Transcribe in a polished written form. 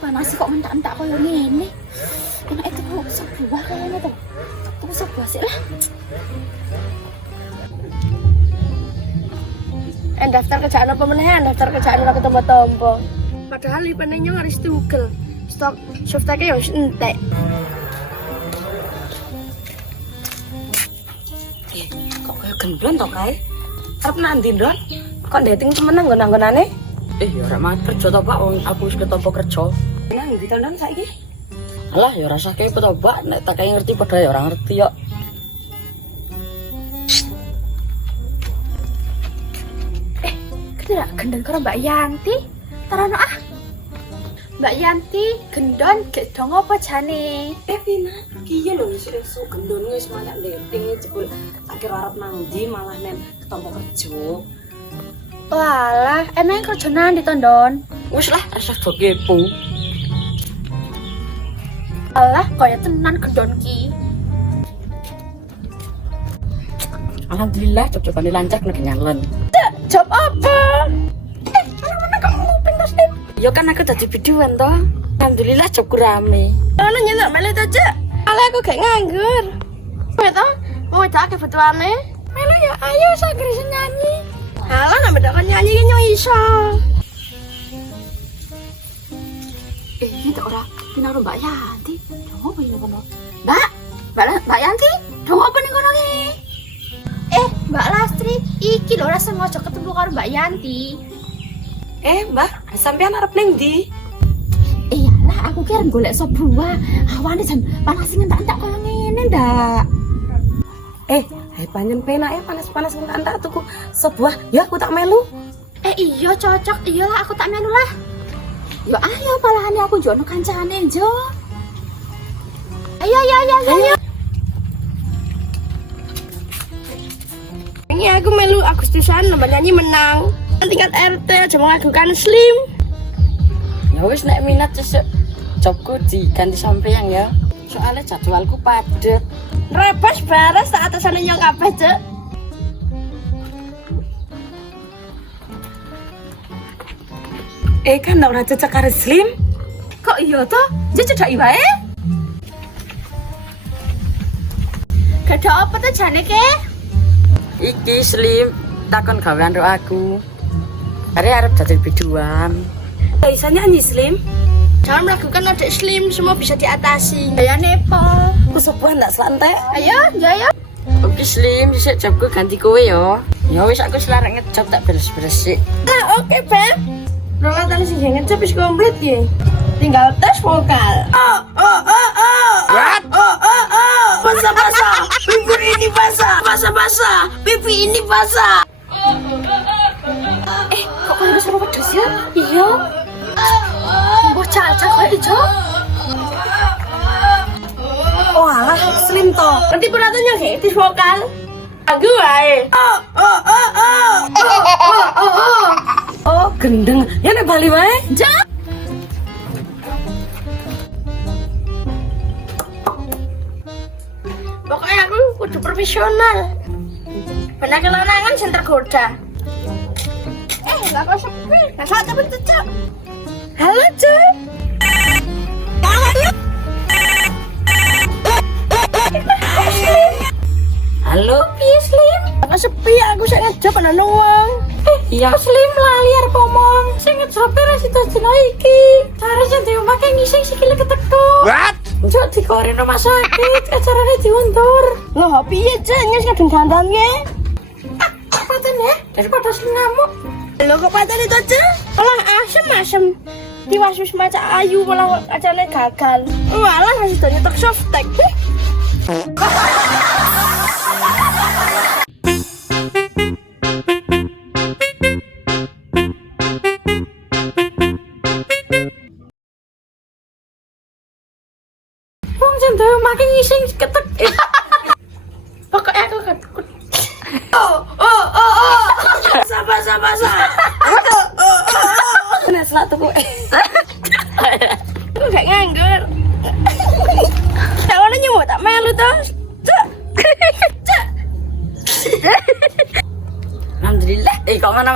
panas kok mentak-mentak koyo ngene. Enak itu kok sebuah kayaknya tuh. Tuh sebuah sih lah. Daftar kerjaan apa meneh? Daftar kerjaan ora ketompo-tompo. Padahal lipane nyong harus tugel. Stok softake yo entek. Kok kayak gendon to kae? Arep nanti Don? Kok dating temenan nggon-nggonane? Ya ora mat kerja to Pak, wong aku wis ketompo kerja. Nang ndi Don saiki? Alah ya rasa kayak to Pak, nek tak kayak ngerti padha ya ora ngerti yo. Tidak gendon karo Mbak Yanti. Tarono ah. Mbak Yanti gendon gedong apa jane? Vina, kiye lho wis esuk gendon wis malah dating jebul tak kira arep nang ndi malah nen ketompo kerja. Walah, emang kerjaan di Tondon? Wis lah rasa do kepo. Alah, kaya tenan gendon ki. Alhamdulillah coba-coba lancar nek nyalen. Job apa? Mana kok nguping tas em? Ya kan aku dadi biduan toh. Alhamdulillah jobku rame. Ana nyentak melu to, Cek. Alah aku gak nganggur. Kowe to, mau tak kebutuhane? Melu ya, ayo sagri nyanyi. Alah nek bedakan nyanyi ki nyong iso. Iki ora pinaro Mbak Yanti. Dong apa ini kono? Mbak Yanti, dong apa nih kono ki? Mbak Lastri, iki lho ora sengaja ketemu karo Mbak Yanti. Mbak, sampean arep ning ndi? Iyalah, aku kira golek sop buah. Awane jan panas ngentak-entak koyo ngene, Ndak. Hai panjen penak panas-panas ngentak tuku sebuah. Ya aku tak melu. Iya cocok. Iyalah aku tak melu lah. Yo ayo palahane aku jono kancane, Jo. Ayo. Ini aku melu Agustusan lomba nyanyi menang. Tingkat RT aja mengajukan Slim. Ya wis nek minat sesuk jobku diganti sampean ya. Soalnya jadwalku padet. Rebas baras tak atasane nyong kabeh, Cek. Kan ora cocok karo Slim. Kok iya toh? Cedhaki wae. Gak ada apa tuh jane ke? Iki Slim takon gawean karo aku. Arep dadi biduan. Bisa nyanyi Slim? Jangan melakukan adik Slim, semua bisa diatasi. Ya nepo. Kesubuhan ndak santai. Ayo. Oke Slim, sik jobku ganti kowe ya. Ya wis aku selarek ngejob tak beres-beres sik. Oke, Beb. Rolatan sing ngecap wis komplit ya. Tinggal tes vokal. What? Basah-basah. Pipi ini basah. Basah-basah. Pipi ini basah. Kok kaya suara wedhus ya? Iya. Bocah aja kok ijo. Oh alah Slim to. Nanti penontonnya kayak tes vokal. Aku wae. Oh gendeng. Ya nek bali wae. Pokoknya aku kudu profesional. Benar kelanangan sing tergoda. Lah kok sepi? Lah satu bentuk, Cak. Halo, Cak. Halo, piye Slim? Kok sepi aku sik ngejob ana wong. Iya Slim lali arep omong. Sing ngejope ra sida dina iki. Cara sing diomake ngising sikile ketekuk. What? Njok dikoren rumah sakit, acarane diundur. Loh, piye, Cak? Nyes kadung dandan nge. Paten ya? Daripada Slim ngamuk. Lho kok paten itu, Cak? Olah asem-asem. Diwasus maca ayu malah acarane gagal. Walah masih do nyetok softtek. Wong jendel makin ngising ketek. Pokoknya aku kan. Basah. Kena selak tuku. Aku gak nganggur. Tawane nyemuk tak melu to. Cak. Alhamdulillah. Kok ngono